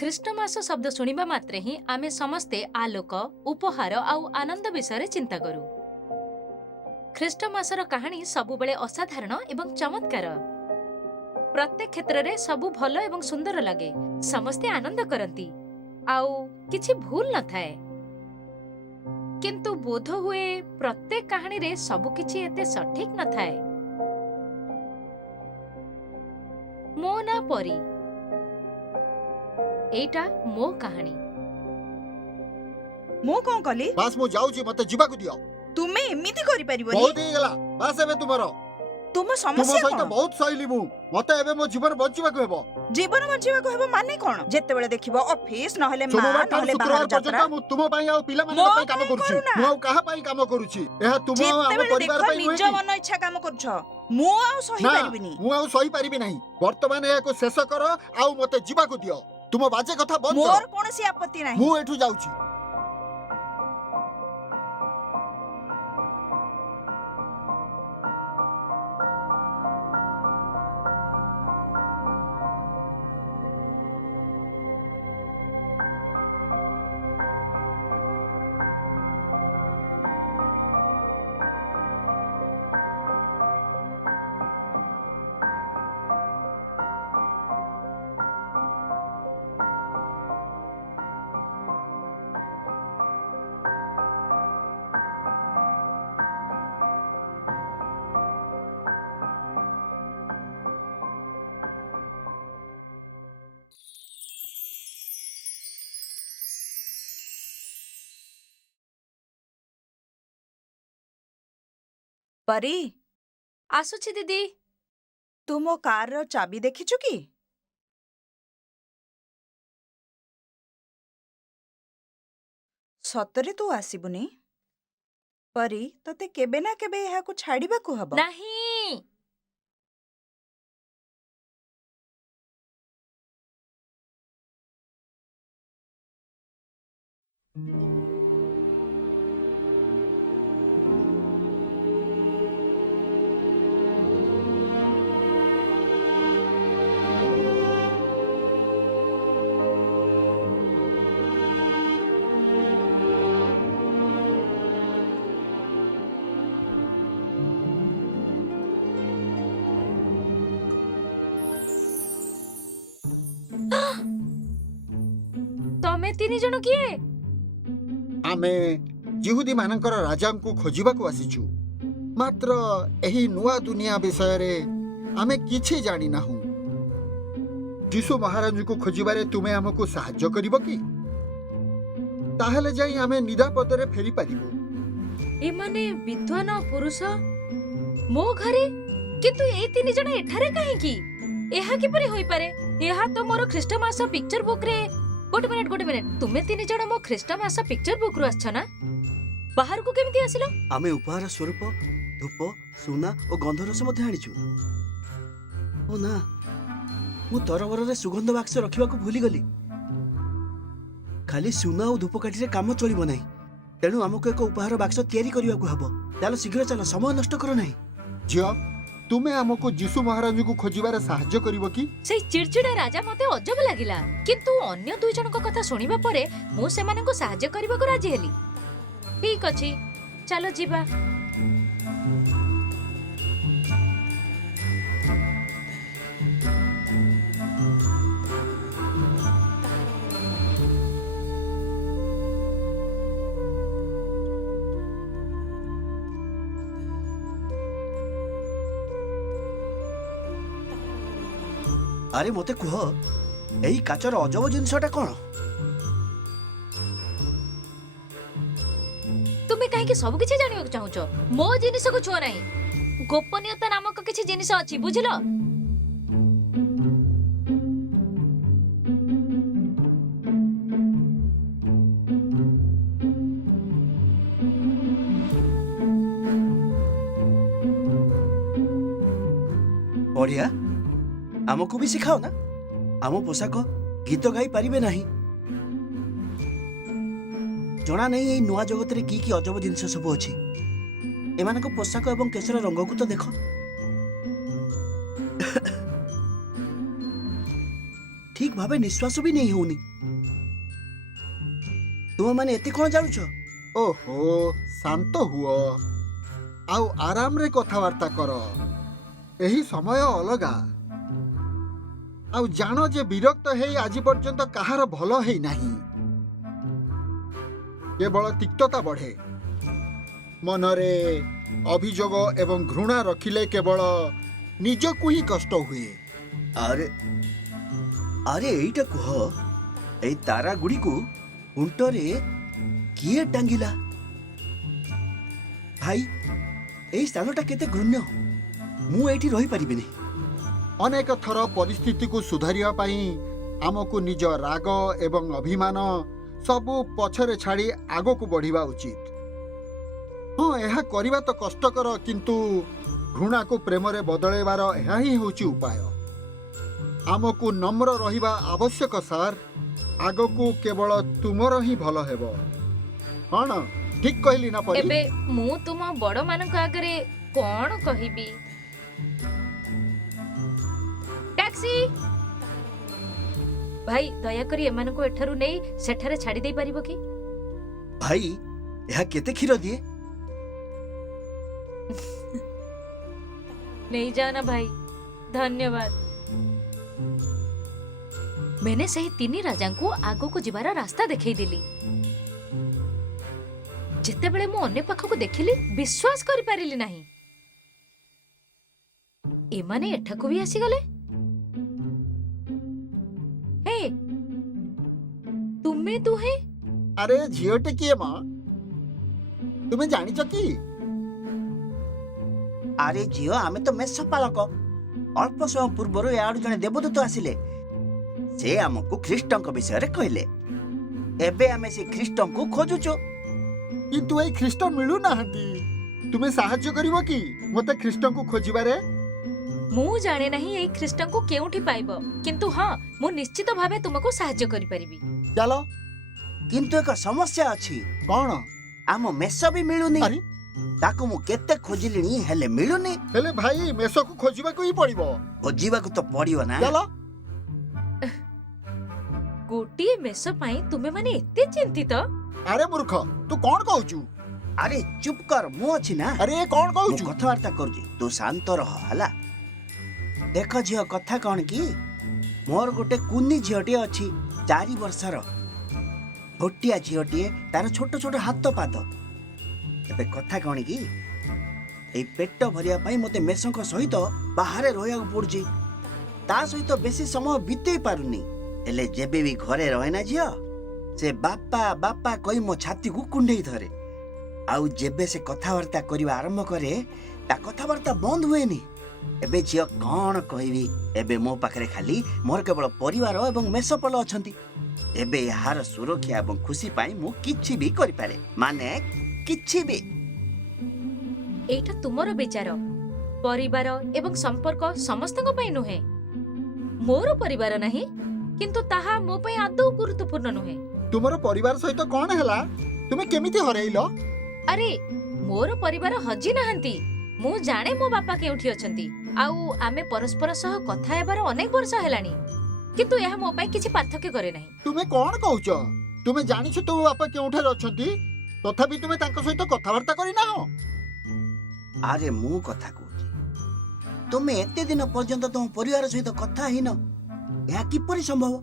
Christmas ଶବ୍ଦ ଶୁଣିବା ମାତ୍ରେ ହିଁ ଆମେ ସମସ୍ତେ ଆଲୋକ, ଉପହାର ଆଉ ଆନନ୍ଦ ବିଷୟରେ ଚିନ୍ତା କରୁ। ଖ୍ରୀଷ୍ଟମାସର କାହାଣୀ ସବୁବେଳେ ଅସାଧାରଣ ଏବଂ ଚମତ୍କାର। ପ୍ରତ୍ୟେକ କ୍ଷେତ୍ରରେ ସବୁ ଭଲ ଏବଂ ସୁନ୍ଦର ଲାଗେ, ସମସ୍ତେ ଆନନ୍ଦ କରନ୍ତି, ଆଉ କିଛି ଭୁଲ ନଥାଏ। କିନ୍ତୁ ବୋଧହୁଏ ପ୍ରତ୍ୟେକ କାହାଣୀରେ ସବୁକିଛି ଏତେ ସଠିକ୍ ନଥାଏ। ମୋ ନାଁ ପରୀ। ଏଇଟା ମୋ କାହାଣୀ। ମୁଁ କଣ କଲି? ବାସ୍ ମୁଁ ଯାଉଛି, ମତେ ଯିବାକୁ ଦିଅ। ତୁମେ ଏମିତି କରିପାରିବନି। ବହୁତ ହେଇଗଲା, ବାସ୍ ଏବେ ତୁମ ତୁମ ସମସ୍ୟା ସହିତ କଣ? ବହୁତ ସହିଲି ମୁଁ। ମତେ ଏବେ ମୋ ଜୀବନ ବଞ୍ଚିବାକୁ ହେବ। ଜୀବନ ବଞ୍ଚିବାକୁ ହେବ ମାନେ କଣ? ଯେତେବେଳେ ଦେଖିବ ଅଫିସ ନହେଲେ ମା ସୋମବାର ଠାରୁ ନହେଲେ ଶୁକ୍ରବାର ବାହାର ଯାତ୍ରା। ପର୍ଯ୍ୟନ୍ତ ମୁଁ ତୁମ ପାଇଁ ଆଉ ପିଲାମାନଙ୍କ ମୋ ପାଇଁ କାମ ପାଇଁ କରୁଛି। କରୁନା। ମୁଁ ଆଉ କାହା ପାଇଁ କାମ କରୁଛି? ଏହା ତୁମ ଆଉ ଆମ ଯେତେବେଳେ ପରିବାର ଦେଖ ପାଇଁ ନୁହେଁ ନିଜ କି? ମନ ଇଚ୍ଛା କାମ କରୁଛ। ମୁଁ ଆଉ ସହି ନା, ପାରିବିନି। ମୁଁ ଆଉ ସହିପାରିବି ନାହିଁ। ବର୍ତ୍ତମାନ ଏହାକୁ ଶେଷ କର ଆଉ ମତେ ଯିବାକୁ ଦିଅ। ତୁମ ବାଜେ କଥା ବନ୍ଦ ମୋର କର। କୌଣସି ଆପତ୍ତି ନାହିଁ। ମୁଁ ଏଠୁ ଯାଉଛି। ପରୀ, ଆସୁଛି ଦିଦି। ତୁ ମୋ କାରର ଚାବି ଦେଖିଛୁ କି? ସତରେ ତୁ ଆସିବୁନି? ପରୀ, ତତେ କେବେ ନା କେବେ ଏହାକୁ ଛାଡ଼ିବାକୁ ହବ। ନାହିଁ। ତମେ ତିନି ଜଣ କିଏ? ଆମେ ଜିହୁଦୀ ମାନଙ୍କର ରାଜାଙ୍କୁ ଖୋଜିବାକୁ ଆସିଛୁ। ମାତ୍ର ଏହି ନୂଆ ଦୁନିଆ ବିଷୟରେ ଆମେ କିଛି ଜାଣିନାହୁଁ। ଯୀଶୁ ମହାରାଜଙ୍କୁ ଖୋଜିବାରେ ତୁମେ ଆମକୁ ସାହାଯ୍ୟ କରିବ କି? ତାହେଲେ ଯାଇ ଆମେ ନିରାପଦରେ ଫେରିପାରିବୁ। ଏମାନେ ବିଦ୍ୱାନ ପୁରୁଷ ମୋ ଘରେ, କିନ୍ତୁ ଏଇ ତିନି ଜଣ ଏଠାରେ କାହିଁକି? ଏହା କିପରି ହୋଇପାରେ? ଏହା ତ ମୋର ଖ୍ରୀଷ୍ଟମାସ ପିକ୍ଚର ବୁକରେ। ଗୋଟେ ମିନିଟ, ତୁମେ ତିନି ଜଣ ମୋ ଖ୍ରୀଷ୍ଟମାସ ପିକ୍ଚର ବୁକରୁ ଆସିଛ ନା? ବାହାରକୁ କେମିତି ଆସିଲ? ଆମେ ଉପହାର ସ୍ୱରୂପ ଧୂପ, ସୁନା ଓ ଗନ୍ଧରସ ମଧ୍ୟ ଆଣିଛୁ। ଓ ନା, ମୁଁ ତରବରରେ ସୁଗନ୍ଧ ବାକ୍ସ ରଖିବାକୁ ଭୁଲିଗଲି। ଖାଲି ସୁନା ଓ ଧୂପକାଠିରେ କାମ ଚଳିବ ନାହିଁ, ତେଣୁ ଆମକୁ ଏକ ଉପହାର ବାକ୍ସ ତିଆରି କରିବାକୁ ହେବ। ଚାଲ ଶୀଘ୍ର ଚାଲ, ସମୟ ନଷ୍ଟ କର ନାହିଁ। ଝିଅ, ତୁମେ ଆମକୁ ଯୀଶୁ ମହାରାଜଙ୍କୁ ଖୋଜିବାରେ ସାହାଯ୍ୟ କରିବ କି? ସେଇ ଚିଡ଼ଚିଡ଼ା ରାଜା ମତେ ଅଜବ ଲାଗିଲା, କିନ୍ତୁ ଅନ୍ୟ ଦୁଇ ଜଣଙ୍କ କଥା ଶୁଣିବା ପରେ ମୁଁ ସେମାନଙ୍କୁ ସାହାଯ୍ୟ କରିବାକୁ ରାଜି ହେଲି। ଠିକ ଅଛି, ଚାଲ ଯିବା। ଆରେ ମୋତେ କୁହ, ଏଇ କାଚର ଅଜବ ଜିନିଷଟା କ'ଣ? ତୁମେ କାହିଁକି ସବୁ କିଛି ଜାଣିବାକୁ ଚାହୁଁଛ? ମୋ ଜିନିଷକୁ ଛୁଅ ନାହିଁ। ଗୋପନୀୟତା ନାମକ କିଛି ଜିନିଷ ଅଛି, ବୁଝିଲ? ବଢ଼ିଆ, ଆମକୁ ବି ଶିଖାଅ ନା। ଆମ ପୋଷାକ ଗୀତ ଗାଇ ପାରିବେ ନାହିଁ। ଜଣା ନାହିଁ ଏଇ ନୂଆ ଜଗତରେ କି କି ଅଜବ ଜିନିଷ ସବୁ ଅଛି। ଏମାନଙ୍କ ପୋଷାକ ଏବଂ କେଶର ରଙ୍ଗକୁ ତ ଦେଖ। ଠିକ ଭାବେ ନିଶ୍ୱାସ ବି ନେଇ ହଉନି। ତୁମେମାନେ ଏତେ କଣ ଜାଣୁଛ? ଓହୋ, ଶାନ୍ତ ହୁଅ ଆଉ ଆରାମରେ କଥାବାର୍ତ୍ତା କର। ଏହି ସମୟ ଅଲଗା। ଆଉ ଜାଣ ଯେ ବିରକ୍ତ ହେଇ ଆଜି ପର୍ଯ୍ୟନ୍ତ କାହାର ଭଲ ହେଇନାହିଁ। କେବଳ ତିକ୍ତତା ବଢ଼େ। ମନରେ ଅଭିଯୋଗ ଏବଂ ଘୃଣା ରଖିଲେ କେବଳ ନିଜକୁ ହିଁ କଷ୍ଟ ହୁଏ। ଆରେ ଆରେ ଏଇଟା କୁହ, ଏଇ ତାରା ଗୁଡ଼ିକୁ ଖୁଣ୍ଟରେ କିଏ ଟାଙ୍ଗିଲା? ଭାଇ, ଏଇ ସ୍ଥାନଟା କେତେ ଘୃଣ୍ୟ। ମୁଁ ଏଇଠି ରହିପାରିବିନି। ଅନେକ ଥର ପରିସ୍ଥିତିକୁ ସୁଧାରିବା ପାଇଁ ଆମକୁ ନିଜ ରାଗ ଏବଂ ଅଭିମାନ ସବୁ ପଛରେ ଛାଡ଼ି ଆଗକୁ ବଢ଼ିବା ଉଚିତ। ହଁ, ଏହା କରିବା ତ କଷ୍ଟକର, କିନ୍ତୁ ଘୃଣାକୁ ପ୍ରେମରେ ବଦଳାଇବାର ଏହା ହିଁ ହେଉଛି ଉପାୟ। ଆମକୁ ନମ୍ର ରହିବା ଆବଶ୍ୟକ ସାର୍। ଆଗକୁ କେବଳ ତୁମର ହିଁ ଭଲ ହେବ। କ'ଣ ଠିକ କହିଲି ନା ପରି? ଏବେ ମୁଁ ତୁମ ବଡମାନଙ୍କ ଆଗରେ କଣ କହିବି? ଟ୍ୟାକ୍ସି! ଭାଇ, ଦୟାକରି ଏମାନଙ୍କୁ ଏଠାରୁ ନେଇ ସେଠାରେ ଛାଡ଼ି ଦେଇ ପାରିବ କି? ଭାଇ, ଏହା କେତେ କ୍ଷୀର ଦିଏ? ନେଇଯାଅ ନା ଭାଇ, ଧନ୍ୟବାଦ। मैंने ସେହି ତିନି ରାଜାଙ୍କୁ ଆଗକୁ ଯିବାର ରାସ୍ତା ଦେଖେଇଦେଲି। ଯେତେବେଳେ ମୁଁ ଅନ୍ୟ ପାଖକୁ ଦେଖିଲି, ବିଶ୍ୱାସ କରିପାରିଲି ନାହିଁ। ଏମାନେ ଏଠାକୁ ବି ଆସିଗଲେ। ହେ, ତୁମେ ଦୁହେଁ? ଆରେ ଝିଅଟି କିଏ ମା? ତୁମେ ଜାଣିଛ କି? ଆରେ ଝିଅ, ଆମେ ତ ମେଷପାଳକ। ଅଳ୍ପ ସମୟ ପୂର୍ବରୁ ଏଆଡୁ ଜଣେ ଦେବଦୂତ ଆସିଲେ। ସେ ଆମକୁ ଖ୍ରୀଷ୍ଟଙ୍କ ବିଷୟରେ କହିଲେ। ଏବେ ଆମେ ସେ ଖ୍ରୀଷ୍ଟଙ୍କୁ ଖୋଜୁଛୁ। କିନ୍ତୁ ଏଇ ଖ୍ରୀଷ୍ଟ ମିଳୁନାହାନ୍ତି। ତୁମେ ସାହାଯ୍ୟ କରିବ କି ମୋତେ ଖ୍ରୀଷ୍ଟଙ୍କୁ ଖୋଜିବାରେ? ମୁଁ ଜାଣେ ନାହିଁ ଏଇ ଖ୍ରୀଷ୍ଟଙ୍କୁ କେଉଁଠି ପାଇବ, କିନ୍ତୁ ହଁ, ମୁଁ ନିଶ୍ଚିତ ଭାବେ ତୁମକୁ ସାହାଯ୍ୟ କରିପାରିବି। ଚାଲ। କିନ୍ତୁ ଏକ ସମସ୍ୟା ଅଛି। କ'ଣ? ଆମ ମେଷ ବି ମିଳୁନି। ଆରେ ତାକୁ ମୁଁ କେତେ ଖୋଜିଲିଣି, ହେଲେ ମିଳୁନି। ହେଲେ ଭାଇ, ମେଷକୁ ଖୋଜିବାକୁ ହିଁ ପଡ଼ିବ। ଖୋଜିବାକୁ ତ ପଡିବ ନା। ଚାଲ। ଗୋଟିଏ ମେଷ ପାଇଁ ତୁମେମାନେ ଏତେ ଚିନ୍ତିତ? ଆରେ ମୂର୍ଖ, ତୁ କ'ଣ କହୁଛୁ? ଆରେ ଚୁପ୍ କର, ମୁଁ ଅଛି ନା। ଆରେ କ'ଣ ମୁଁ କହୁଛୁ? କଥାବାର୍ତ୍ତା କରୁଛି, ତୁ ଶାନ୍ତ ରହ ହେଲା। ଦେଖ ଝିଅ, କଥା କ'ଣ କି, ମୋର ଗୋଟେ କୁନି ଝିଅଟିଏ ଅଛି, 4 ବର୍ଷର। ଛୋଟିଆ ଝିଅଟିଏ, ତାର ଛୋଟ ଛୋଟ ହାତ ପାଦ। ଏବେ କଥା କ'ଣ କି, ଏଇ ପେଟ ଭରିବା ପାଇଁ ମୋତେ ମେଷଙ୍କ ସହିତ ବାହାରେ ରହିବାକୁ ପଡୁଛି। ତା ସହିତ ବେଶୀ ସମୟ ବିତେଇ ପାରୁନି। ହେଲେ ଯେବେ ବି ଘରେ ରହେ ନା ଝିଅ, ସେ ବାପା ବାପା କହି ମୋ ଛାତିକୁ କୁଣ୍ଡେଇ ଧରେ। ଆଉ ଯେବେ ସେ କଥାବାର୍ତ୍ତା କରିବା ଆରମ୍ଭ କରେ, ତା କଥାବାର୍ତ୍ତା ବନ୍ଦ ହୁଏନି। ଏବେ ଝିଅ କ'ଣ କହିବି, ଏବେ ମୋ ପାଖରେ ଖାଲି ମୋର କେବଳ ପରିବାର ଏବଂ ମେଷପଲ ଅଛନ୍ତି। ଏବେ ଏହାର ସୁରକ୍ଷା ଏବଂ ଖୁସି ପାଇଁ ମୁଁ କିଛି ବି କରିପାରେ, ମାନେ କିଛି ବି। ଏଇଟା ତୁମର ବିଚାର। ପରିବାର ଏବଂ ସମ୍ପର୍କ ସମସ୍ତଙ୍କ ପାଇଁ ନୁହେଁ। ମୋର ପରିବାର ନାହିଁ, କିନ୍ତୁ ତାହା ମୋ ପାଇଁ ଆଦୌ ଗୁରୁତ୍ୱପୂର୍ଣ୍ଣ ନୁହେଁ। ତୁମର ପରିବାର ସହିତ କ'ଣ ହେଲା? ତୁମେ କେମିତି ହରେଇଲ? ଆରେ, ମୋର ପରିବାର ହଜି ନାହାନ୍ତି। ମୁଁ ଜାଣେ ମୋ ବାପା କେଉଁଠି ଅଛନ୍ତି, ଆଉ ଆମେ ପରସ୍ପର ସହ କଥା ହେବାର ଅନେକ ବର୍ଷ ହେଲାଣି। କିନ୍ତୁ ଏହା ମୋ ପାଇଁ କିଛି ପାର୍ଥକ୍ୟ କରେ ନାହିଁ। ତୁମେ କ'ଣ କହୁଛ? ତୁମେ ଜାଣିଛ ତୁମ ବାପା କେଉଁଠାରେ ଅଛନ୍ତି, ତଥାପି ତୁମେ ତାଙ୍କ ସହିତ କଥାବାର୍ତ୍ତା କରିନାହ? ଆରେ ମୁଁ କଥା କହୁଛି, ତୁମେ ଏତେ ଦିନ ପର୍ଯ୍ୟନ୍ତ ତୁମ ପରିବାର ସହିତ କଥା ହେଇନ, ଏହା କିପରି ସମ୍ଭବ?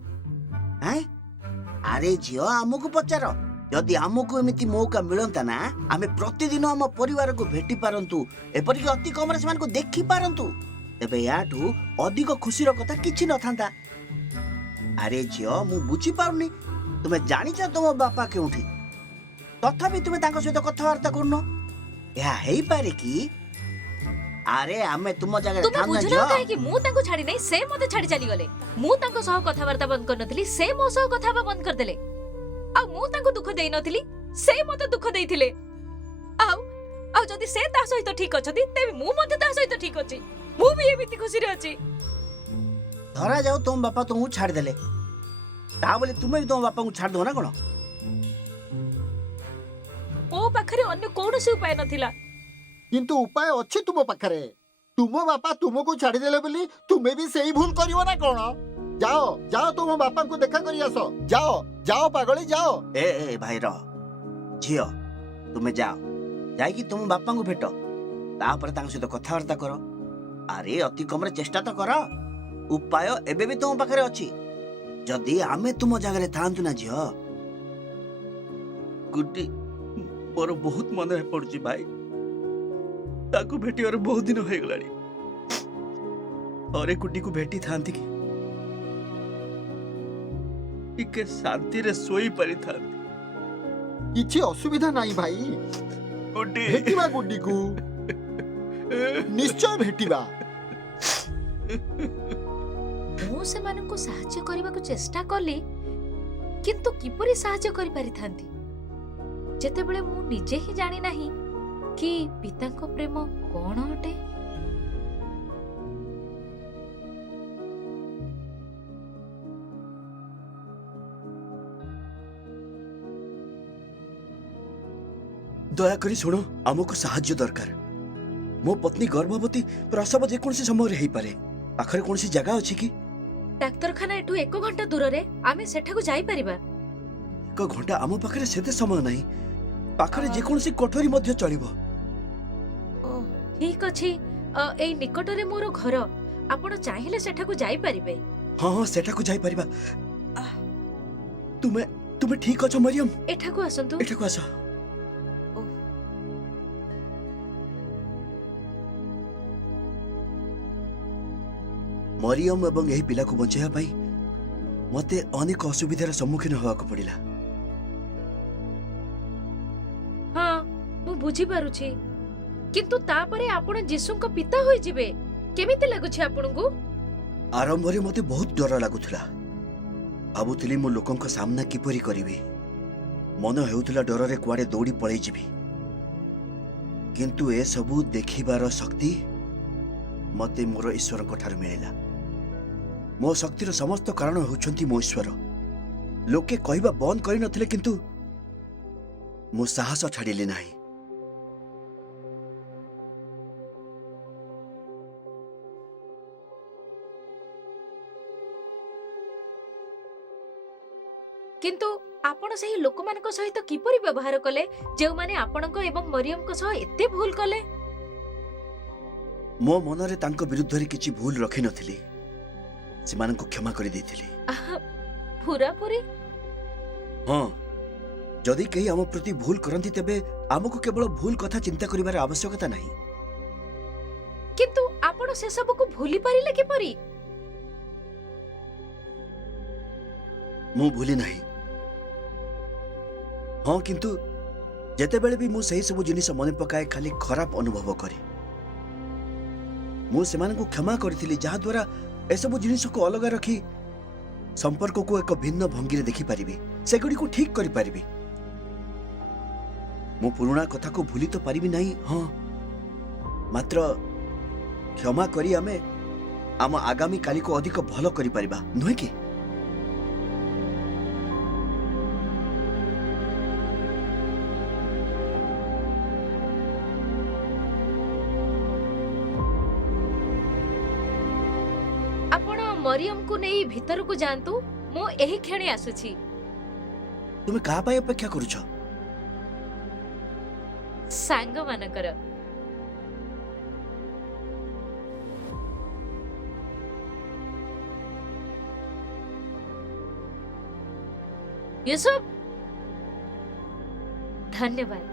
ଆରେ ଝିଅ, ଆମକୁ ପଚାର। ଯଦି ଆମକୁ ଏମିତି ମୌକା ମିଳନ୍ତା ନା, ଆମେ ପ୍ରତିଦିନ ଆମ ପରିବାରକୁ ଭେଟି ପାରନ୍ତୁ, ଏପରିକି ଅତି କମରେ ସେମାନଙ୍କୁ ଦେଖି ପାରନ୍ତୁ, ତେବେ ୟାଠୁ ଅଧିକ ଖୁସିର କଥା କିଛି ନଥାନ୍ତା। ଆରେ ଝିଅ, ମୁଁ ବୁଝିପାରୁନି, ତୁମେ ଜାଣିଛ ତୁମ ବାପା କେଉଁଠି, ତଥାପି ତୁମେ ତାଙ୍କ ସହିତ କଥାବାର୍ତ୍ତା କରୁନ। ଏହା ହେଇପାରେ କି? ଆରେ ଆମେ ତୁମ ଜାଗାରେ ତୁମେ ଥାନ୍ତା ବୁଝୁନ ଝିଅ। କାହିଁକି ମୁଁ ତାଙ୍କୁ ଛାଡ଼ି ନାହିଁ, ସେ ମୋତେ ଛାଡ଼ି ଚାଲିଗଲେ। ମୁଁ ତାଙ୍କ ସହ କଥାବାର୍ତ୍ତା ବନ୍ଦ କରିନଥିଲି, ସେ ମୋ ସହ କଥା ହେବା ବନ୍ଦ କରିଦେଲେ। ଆଉ ମୁଁ ତାଙ୍କୁ ଦୁଃଖ ଦେଇନଥିଲି, ସେ ମୋତେ ଦୁଃଖ ଦେଇଥିଲେ। ଆଉ ଆଉ ଯଦି ସେ ତା ସହିତ ଠିକ ଅଛନ୍ତି, ତେବେ ମୁଁ ମଧ୍ୟ ତା ସହିତ ଠିକ ଅଛି। ମୁଁ ବି ଏମିତି ଖୁସିରେ ଅଛି। ଧରା ଯାଉ ତୁମ ବାପା ତୁମକୁ ଛାଡ଼ିଦେଲେ, ତା ବୋଲି ତୁମେ ବି ତୁମ ବାପାଙ୍କୁ ଛାଡ଼ିଦବ ନା କ'ଣ? ମୋ ପାଖରେ ଅନ୍ୟ କୌଣସି ଉପାୟ ନଥିଲା। କିନ୍ତୁ ଉପାୟ ଅଛି ତୁମ ପାଖରେ। ତୁମ ବାପା ତୁମକୁ ଛାଡ଼ିଦେଲେ ବୋଲି ତୁମେ ବି ସେଇ ଭୁଲ କରିବ ନା କ'ଣ? जाओ जाओ तुम बापा को देखा करी आस जाओ जाओ पागली जाओ ए भाई रह झियो तुमे जाओ जाइकी तुम बापा को भेट तापर तांग सहित कथबार्ता कर अरे अति कम चेष्टा तो कर उपाय एबे भी तुम पाखरे अछि जदि आमे तुम जगह थांतु ना झियो गुड्डी मोर बहुत मन पड़ुची भाई ताकू भेटियार बहुत दिन हो गलानी अरे गुड्डी को भेटी थांती की टिके शांति रे सोई परि थांती किछि असुविधा नाही भाई गुड्डी भेटिबा गुड्डी को निश्चय भेटिबा ମୁଁ ସେମାନଙ୍କୁ ସାହାଯ୍ୟ କରିବାକୁ ଚେଷ୍ଟା କଲି କିନ୍ତୁ କିପରି ସାହାଯ୍ୟ କରିପାରିଥାନ୍ତି ଯେତେବେଳେ ମୁଁ ନିଜେ ହିଁ ଜାଣି ନାହିଁ କି ପିତାଙ୍କ ପ୍ରେମ କଣ ଅଟେ। ଦୟାକରି ଶୁଣ ଆମକୁ ସାହାଯ୍ୟ ଦରକାର ମୋ ପତ୍ନୀ ଗର୍ଭବତୀ ପ୍ରସବ ଯେକୌଣସି ସମୟରେ ହେଇପାରେ ପାଖରେ କୌଣସି ଜାଗା ଅଛି କି ଡାକ୍ତରଖାନା ଏଠୁ 1 ଘଣ୍ଟା ଦୂରରେ ଆମେ ସେଠାକୁ ଯାଇପାରିବା। 1 ଘଣ୍ଟା ଆମ ପାଖରେ ସେତେ ସମୟ ନାହିଁ ପାଖରେ ଯେକୌଣସି କୋଠରୀ ମଧ୍ୟ ଚଳିବ ଠିକ ଅଛି ଏଇ ନିକଟରେ ମୋର ଘର ଆପଣ ଚାହିଁଲେ ସେଠାକୁ ଯାଇପାରିବେ। ହଁ ହଁ ସେଠାକୁ ଯାଇପାରିବା ତୁମେ ତୁମେ ଠିକ ଅଛ ମରିୟମ ଏଠାକୁ ଆସନ୍ତୁ। ଏଠାକୁ ଆସ ମରିୟମ ଏବଂ ଏହି ପିଲାକୁ ବଞ୍ଚାଇବା ପାଇଁ ମତେ ଅନେକ ଅସୁବିଧାର ସମ୍ମୁଖୀନ ହେବାକୁ ପଡ଼ିଲା ହଁ ମୁଁ ବୁଝିପାରୁଛି କିନ୍ତୁ ତାପରେ ଆପଣ ଯୀଶୁଙ୍କ ପିତା ହୋଇଯିବେ କେମିତି ଲାଗୁଛି ଆପଣଙ୍କୁ? ଆରମ୍ଭରେ ମତେ ବହୁତ ଡର ଲାଗୁଥିଲା ଭାବୁଥିଲି ମୁଁ ଲୋକଙ୍କ ସାମ୍ନା କିପରି କରିବି ମନ ହେଉଥିଲା ଡରରେ କୁଆଡେ ଦୌଡ଼ି ପଳେଇ ଯିବି କିନ୍ତୁ ଏସବୁ ଦେଖିବାର ଶକ୍ତି ମତେ ମୋର ଈଶ୍ୱରଙ୍କ ଠାରୁ ମିଳିଲା ମୋ ଶକ୍ତିର ସମସ୍ତ କାରଣ ହେଉଛନ୍ତି ମୋ ଈଶ୍ୱର ଲୋକେ କହିବା ବନ୍ଦ କରିନଥିଲେ କିନ୍ତୁ ମୁଁ ସାହସ ଛାଡ଼ିଲି ନାହିଁ କିନ୍ତୁ ଆପଣ ସେହି ଲୋକମାନଙ୍କ ସହିତ କିପରି ବ୍ୟବହାର କଲେ ଯେଉଁମାନେ ଆପଣଙ୍କ ଏବଂ ମରିୟମଙ୍କ ସହ ଏତେ ଭୁଲ କଲେ? ମୋ ମନରେ ତାଙ୍କ ବିରୁଦ୍ଧରେ କିଛି ଭୁଲ ରଖିନଥିଲି ସେମାନଙ୍କୁ କ୍ଷମା କରିଦେଇଥିଲି ପୁରାପୁରି ହଁ ଯଦି କେହି ଆମ ପ୍ରତି ଭୁଲ କରନ୍ତି ତେବେ ଆମକୁ କେବଳ ଭୁଲ କଥା ଚିନ୍ତା କରିବାର ଆବଶ୍ୟକତା ନାହିଁ କିନ୍ତୁ ଆପଣ ସେସବୁକୁ ଭୁଲି ପାରିଲେ କିପରି? ମୁଁ ଭୁଲି ନାହିଁ ହଁ କିନ୍ତୁ ଯେତେବେଳେ ବି ମୁଁ ସେହି ସବୁ ଜିନିଷ ମନେ ପକାଏ ଖାଲି ଖରାପ ଅନୁଭବ କରେ ମୁଁ ସେମାନଙ୍କୁ କ୍ଷମା କରିଥିଲି ଯାହାଦ୍ୱାରା ଏସବୁ ଜିନିଷକୁ ଅଲଗା ରଖି ସମ୍ପର୍କକୁ ଏକ ଭିନ୍ନ ଭଙ୍ଗୀରେ ଦେଖିପାରିବି ସେଗୁଡ଼ିକୁ ଠିକ କରିପାରିବି ମୁଁ ପୁରୁଣା କଥାକୁ ଭୁଲି ତ ପାରିବି ନାହିଁ ହଁ ମାତ୍ର କ୍ଷମା କରି ଆମେ ଆମ ଆଗାମୀ କାଲିକୁ ଅଧିକ ଭଲ କରିପାରିବା ନୁହେଁ କି? ଆପଣ ମରିୟମକୁ ନେଇ ଭିତରକୁ ଯାଆନ୍ତୁ ମୁଁ ଏହି କ୍ଷଣି ଆସୁଛି। ତୁମେ କାହା ପାଇଁ ଅପେକ୍ଷା କରୁଛ? ସାଙ୍ଗମାନଙ୍କର। ୟୁସୁଫ ଧନ୍ୟବାଦ।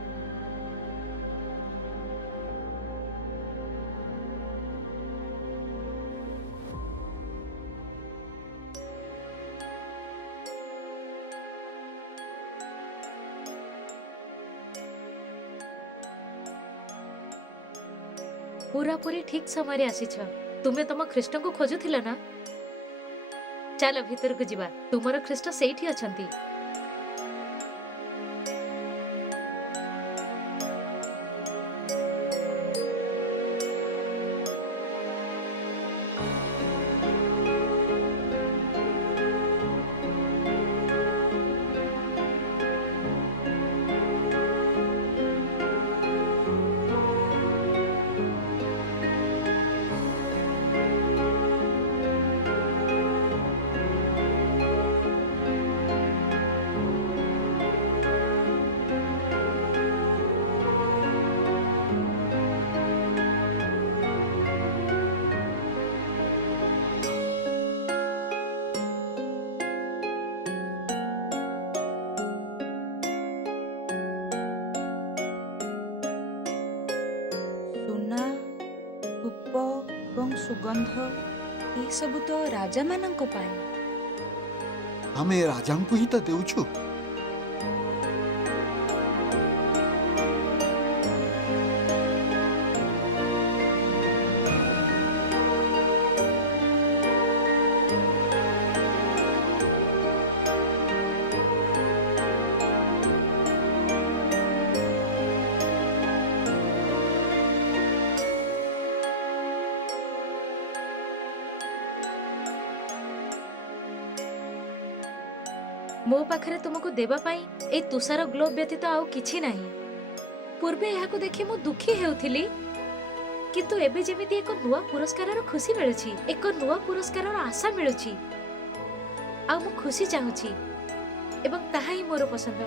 पूरापूरी ठीक समय आसीछ तुमे तुम ख्रीष्ट को खोजुथिल ना चल भीतर को जीवा तुमर ख्रीष्ट सेठी अछंती। ସୁଗନ୍ଧ ଏସବୁ ତ ରାଜାମାନଙ୍କ ପାଇଁ। ଆମେ ରାଜାଙ୍କୁ ହିଁ ତ ଦେଉଛୁ। ମୋ ପାଖରେ ତୁମକୁ ଦେବା ପାଇଁ ଏଇ ତୁଷାର ଗ୍ଲୋବ ବ୍ୟତୀତ ଆଉ କିଛି ନାହିଁ। ପୂର୍ବେ ଏହାକୁ ଦେଖି ମୁଁ ଦୁଃଖୀ ହେଉଥିଲି, କିନ୍ତୁ ଏବେ ଯେମିତି ଏକ ନୂଆ ପୁରସ୍କାରର ଖୁସି ମିଳୁଛି, ଏକ ନୂଆ ପୁରସ୍କାରର ଆଶା ମିଳୁଛି, ଆଉ ମୁଁ ଖୁସି ଚାହୁଁଛି ଏବଂ ତାହା ହିଁ ମୋର ପସନ୍ଦ।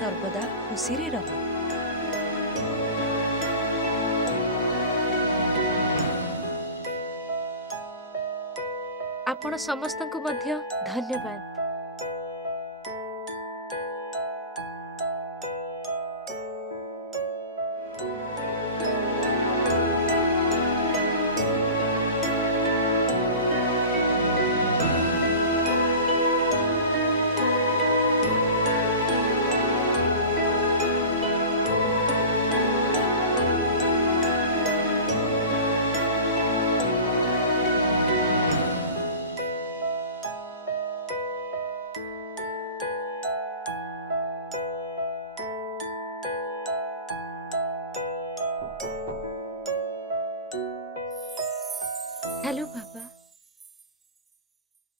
ସର୍ବଦା ଖୁସିରେ ରହ। ଆପଣ ସମସ୍ତଙ୍କୁ ମଧ୍ୟ ଧନ୍ୟବାଦ। हेलो पापा।